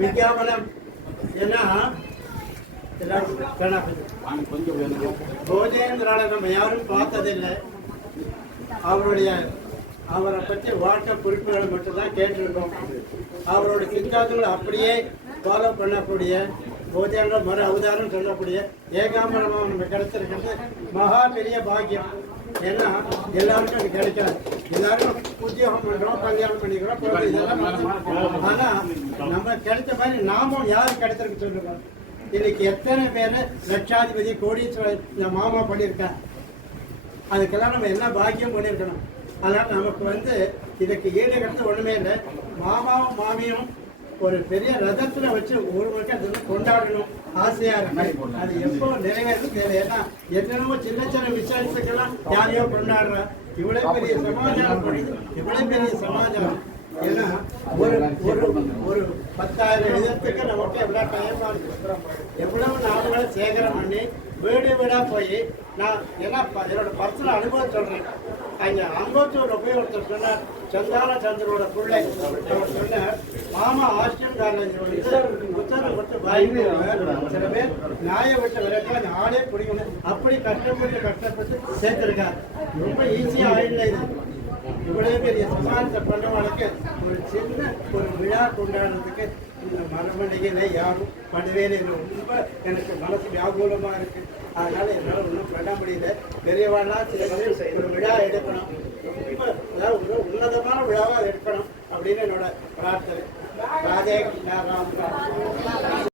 விஞ்ஞாபனம் ஏன்னா போஜேந்திரால நம்ம யாரும் பார்த்ததில்லை. அவரை பற்றி வாழ்க்கை குறிப்புகளை மட்டும்தான் கேட்டிருக்கோம். அவரோட சித்தாந்தங்களை அப்படியே ஃபாலோ பண்ணக்கூடிய போஜேந்திர மறு அவதாரம் சொல்லக்கூடிய ஏகாம்பரமாக நம்ம கிடைச்சிருக்கிறது மகா பெரிய பாக்கியம். ஏன்னா எல்லாருக்கும் அது கிடைக்கல. எல்லாரும் உத்தியோகம் பண்றோம், கல்யாணம் பண்ணிக்கிறோம், இதெல்லாம். ஆனா நம்ம கிடைச்ச மாதிரி நாமும் யாரும் கிடைச்சிருக்கு சொல்லுங்க. இன்னைக்கு எத்தனை பேர் லட்சாதிபதி கோடீஸ்வரர் இந்த மாமா பண்ணியிருக்கேன். அதுக்கெல்லாம் நம்ம என்ன பாக்கியம் பண்ணியிருக்கணும். அதனால் நமக்கு இதுக்கு ஈடுகட்டு ஒன்றுமே இல்லை. மாமாவும் மாமியும் ஒரு பெரிய ரதத்தில் வச்சு ஒரு முறை அது கொண்டாடணும் ஆசையாக இருக்கு. அது எப்போ நிறைவேறது தெரியல. ஏன்னா என்னென்னமோ சின்ன சின்ன விசேஷத்துக்கெல்லாம் யாரையோ கொண்டாடுறா. இவ்வளோ பெரிய சமாச்சாரம். ஏன்னா ஒரு ஒரு ஒரு 10,000 எழுதத்துக்கு நமக்கு எவ்வளோ டைமாக இருக்கு. எவ்வளவு நாடுகளை சேகரம் பண்ணி வீடு வீடாக போய் நான் ஏன்னா என்னோட பர்சனல் அனுபவம் சொல்கிறேன். அங்கே அங்கோத்தூரில் போய் ஒருத்தர் சொன்னார், சந்தான சந்திரோட பிள்ளை. அவர் சொன்னார், மாமா ஹாஸ்டல் புத்தகம் கொடுத்து வாங்கி சில பேர் நாயை விட்டு விரட்டி அந்த ஆளே பிடிக்கணும். அப்படி கஷ்டப்பட்டு சேர்த்துருக்கார். ரொம்ப ஈஸியாக ஆயிடல இது. இவ்வளவு பெரிய சமாளத்தை பண்ணவங்களுக்கு ஒரு சின்ன ஒரு விழா கொண்டாடுறதுக்கு இந்த மரமண்டையில யாரும் பண்ணவே இல்லை. ரொம்ப எனக்கு மனசு வியாகுலமா இருக்கு. அதனால என்னால் ஒன்றும் பண்ண முடியல. பெரியவாள்லாம் சில ஒரு விழா எடுக்கணும், ரொம்ப அதாவது ஒரு உன்னதமான விழாவாக எடுக்கணும் அப்படின்னு என்னோட பிரார்த்தனை. ராதே கிருஷ்ணா ராம் ராம்.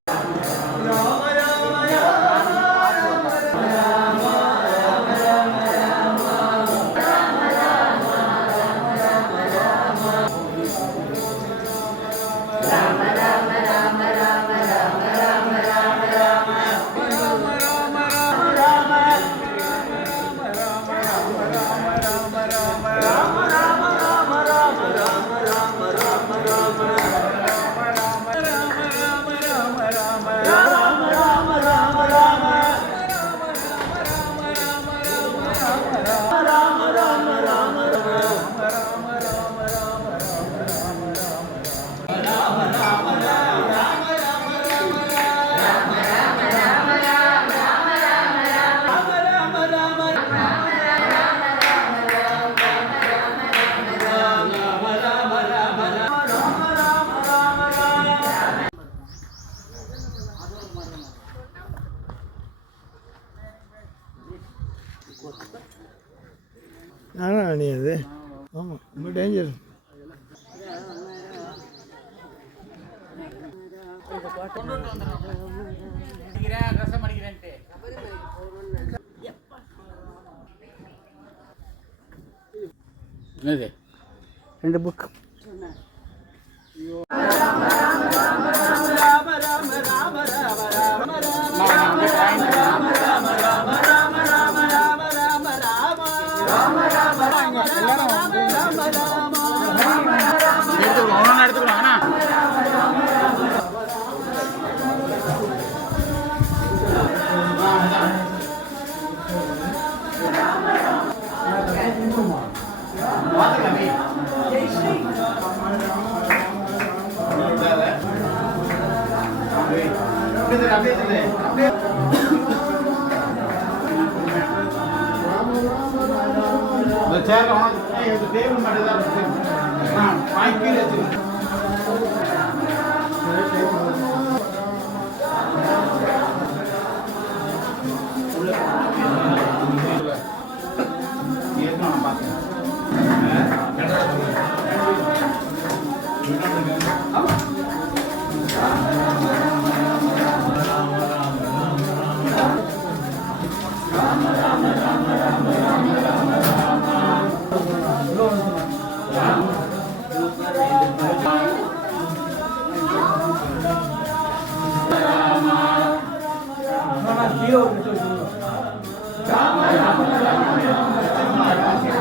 நானா அணி அது? ஆமாம், ரொம்ப டேஞ்சர். என்னது 2 புக். Ram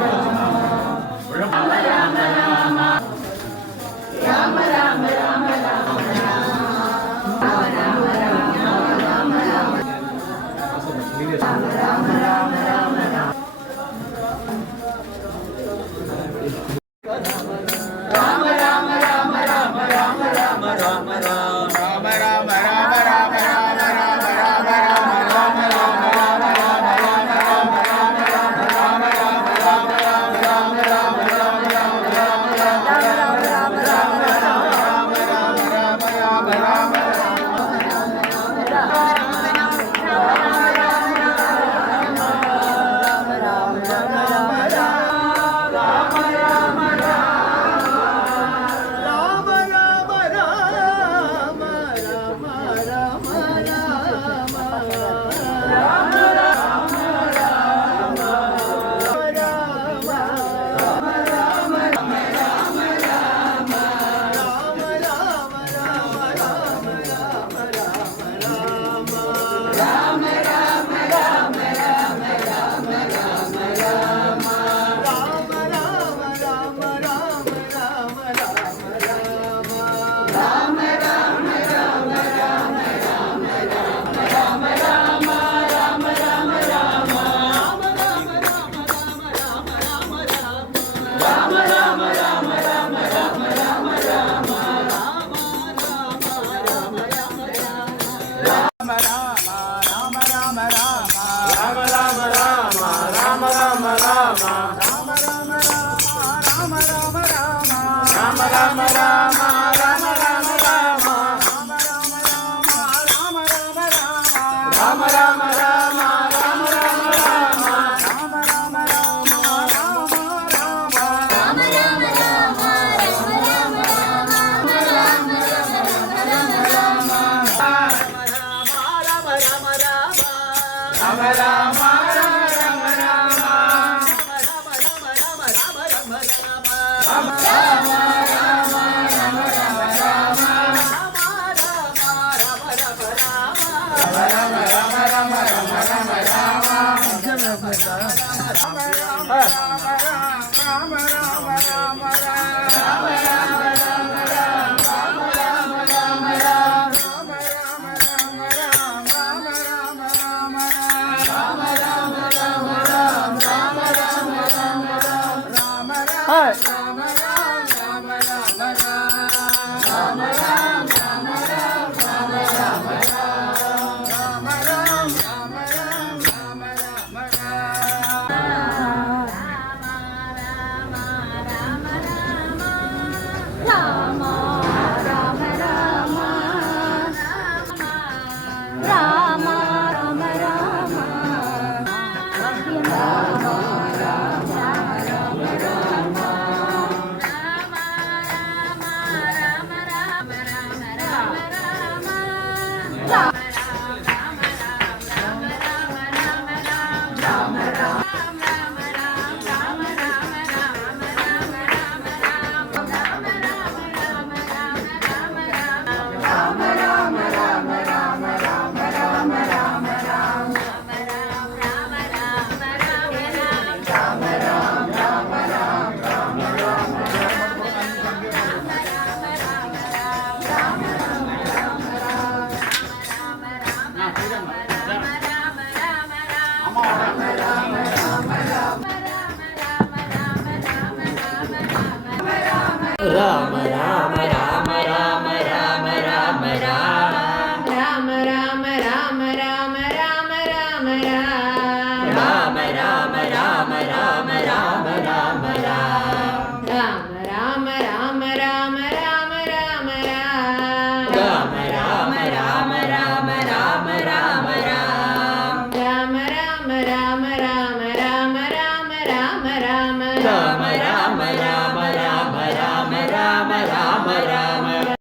राम राम राम राम राम राम राम